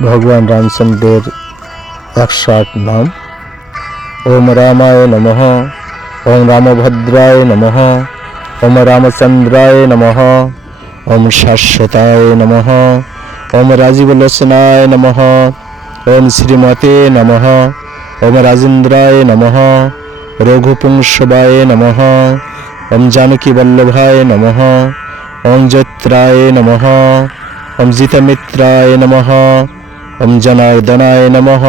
ভগবান রামচন্দ্রের একশো আট নাম। ওম রামায় নমঃ। ওম রামভদ্রায় নমঃ। ওম রামচন্দ্রায় নমঃ। ওম শাশ্বতায় নমঃ। ওম রাজীবলোচনায় নমঃ। ওম শ্রীমতে নমঃ। ওম রাজেন্দ্রায় নমঃ। রঘুপুংসবায় নমঃ। ওম জানকী বল্লভায় নমঃ। ওম জত্রায় নমঃ। ওম জিতমিত্রায় নমঃ। ওম জনার্দনায় নমঃ।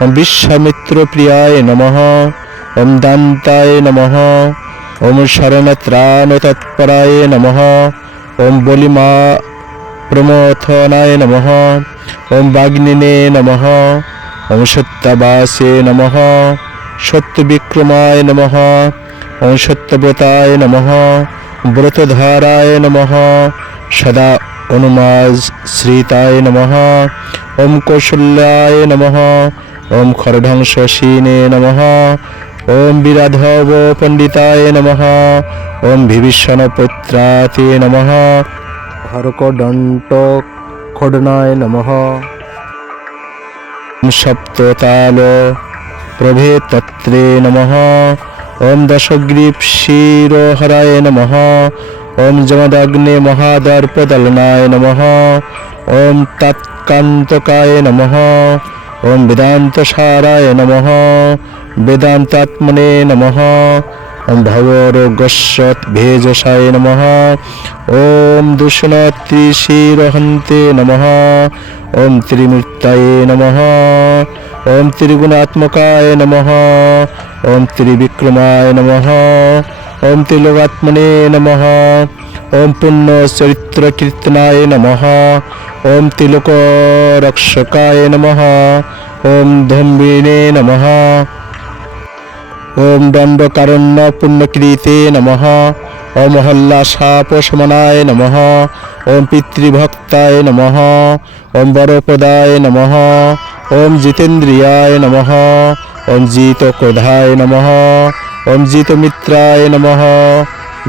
ওম বিশ্বামিত্রপ্রিয়ায় নমঃ। ওম দান্তায় নমঃ। ওম শরণত্রাণতৎপরায় নমঃ। ওম বলিমা প্রমথনায় নমঃ। ওম বাগ্নিনে নমঃ। ওম সত্যবাসে নমঃ। সত্যবিক্রমায় নমঃ। ওম সত্যব্রতায় নমঃ। ব্রতধারায় নমঃ। সদা অনুমাজ শ্রীতায় নমঃ ওম কৌশল্যায় নমঃ ওম খরধ্বংসীনে নমঃ ওম বিরাধব পণ্ডিতায় নমঃ ওম বিভীষণ পুত্রাতে নমঃ হরকদণ্ড খডনায় নমঃ ওম সপ্ততাল প্রভেতত্রে নমঃ ওম দশগ্রীব শিরোহরায় নমঃ ওম যমদগ্নে মহাদর্পদলনায় নমঃ। ওম তৎকান্তকায় নমঃ। ওম বেদান্তসারায় নমঃ। বেদান্তাত্মনে নমঃ। ওম ভগরোগস্বত ভেজসায় নমঃ। ওম দূষণত্রিশিরহন্তে নমঃ। ওম ত্রিমূর্তায়ে নমঃ। ওম ত্রিগুণাত্মকায় নমঃ। ওম ত্রিবিক্রমায় নমঃ। ওম ত্রিলোকাত্মনে নমঃ ওম পুণ্য চরিত্র কীর্তনায় নমঃ ওম তিলক রক্ষকায় নমঃ ওম ধম্বিনে নমঃ ওম দণ্ডকারণ্য পুণ্যকৃতে নমঃ ওম হল্লা সাপশমনায় নমঃ ওম পিতৃভক্তায় নমঃ ওম বরপদায় নমঃ ওম জিতেন্দ্রিয়ায় নমঃ ওম জিতক্রোধায় নমঃ ওম জিতমিত্রায় নমঃ।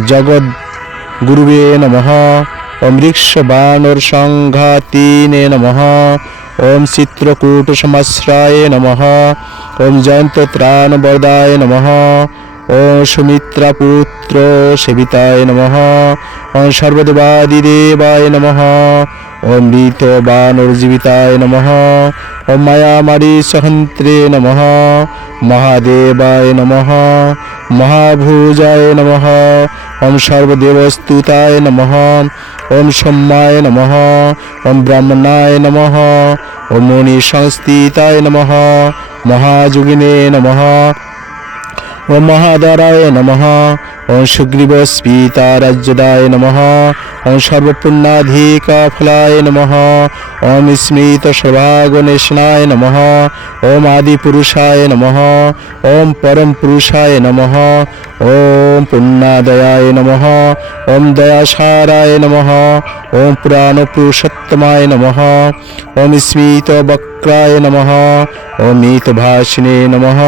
জগৎ গুরুবে নমঃ। ওম ঋক্ষবানর সংঘাতিনে নমঃ। ওম চিত্রকূট সমাশ্রায় নমঃ। ওম জয়ন্ত ত্রাণ বরদায় নমঃ। ওম সুমিত্রা পুত্র সেবিতায় নমঃ। ওম সর্বদেবাদি দেবায় নমঃ। ওম মৃত বানরজীবিতায় নমঃ। ওম মায়ামারি সহন্ত্রে নমঃ। মহাদেবায় নমঃ। মহাভুজায় নমঃ। ওম সর্বদেবস্তুতায় নমঃ। ওম সোম্যায় নমঃ। ওম ব্রাহ্মণায় নমঃ। ওম মুনি সংস্থিতায় নমঃ। মহাযোগিনে নমঃ। ওম মহাদারায় নমঃ। ওম সুগ্রীব স্পিতারাজ্যদায় নমঃ ওম সর্বপুণ্যাধিকা ফলায় নমঃ ওম স্মৃত সর্বাগণেশনায় নমঃ ওম আদিপুরুষায় নমঃ ওম পরম পুরুষায় নমঃ ওম পুণ্যাদয়ায় নমঃ ওম দয়াসারায় নমঃ ওম পুরাণ পুরুষোত্তমায় নমঃ ওম স্মৃত বক্রায় নমঃ ওম মিতভাষিনে নমঃ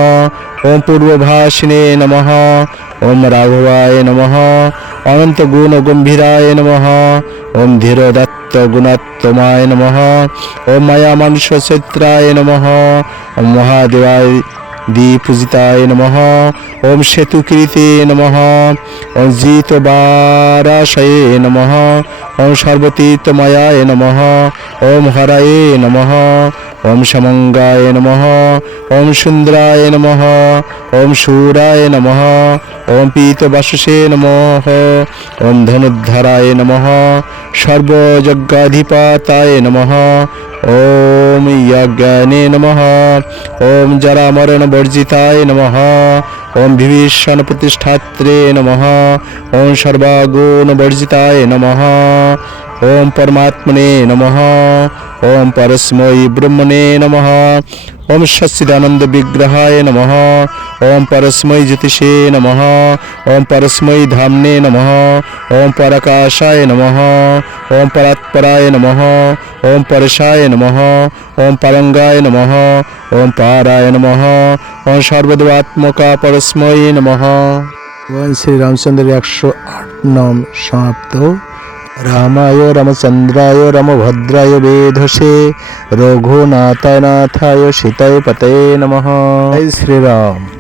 ওম পূর্বভাষিনে নমঃ ওম রাঘবায় নমঃ অনন্ত গুণ গম্ভীরায় নমঃ ওম ধীরদত্ত গুণাত্তমায় নমঃ ওম মায়া মানুষ চিত্রায় নমঃ ওম মহাদেবায় দীপূজিতায় নমঃ ওম সেতুকৃতে নমঃ ওম জিতবারাশয়ে নমঃ ওম সর্বতীর্থময়ায় নমঃ ওম হরায়ে নমঃ ওম সমঙ্গায় নমঃ ওম সুন্দরায় নমঃ ওম শূরায় নমঃ ওম পীতবাসসে নমঃ। ওম ধনুদ্ধারায় নমঃ। সর্বযজ্ঞাধিপাতায় নমঃ। ওম যজ্ঞানে নমঃ। ওম জরামরণ বর্জিতায় নমঃ। ওম বিভীষণ প্রতিষ্ঠাত্রে নমঃ। ওম সর্বাগুণ বর্জিতায় নমঃ। ওম পরমাত্মনে নমঃ ওম পরস্মৈ ব্রহ্মণে নমঃ ওম সচ্চিদানন্দ বিগ্রহায় নমঃ ওম পরস্মৈ জ্যোতিষে নমঃ ওম পরস্মৈ ধামনে নমঃ ওম পরাকাশায় নমঃ ওম পরাৎপরায় নমঃ ওম পরেশায় নমঃ ওম পারঙ্গায় নমঃ ওম পারায় নমঃ ওম সর্বদেবাত্মকা পরস্মৈ নমঃ ভগবান শ্রী রামচন্দ্রের একশো আট নাম সমাপ্ত রামায় রামচন্দ্রায় রামভদ্রায় বেধসে রঘুনাথনাথায় সীতায় পতে নমঃ জয় শ্রীরাম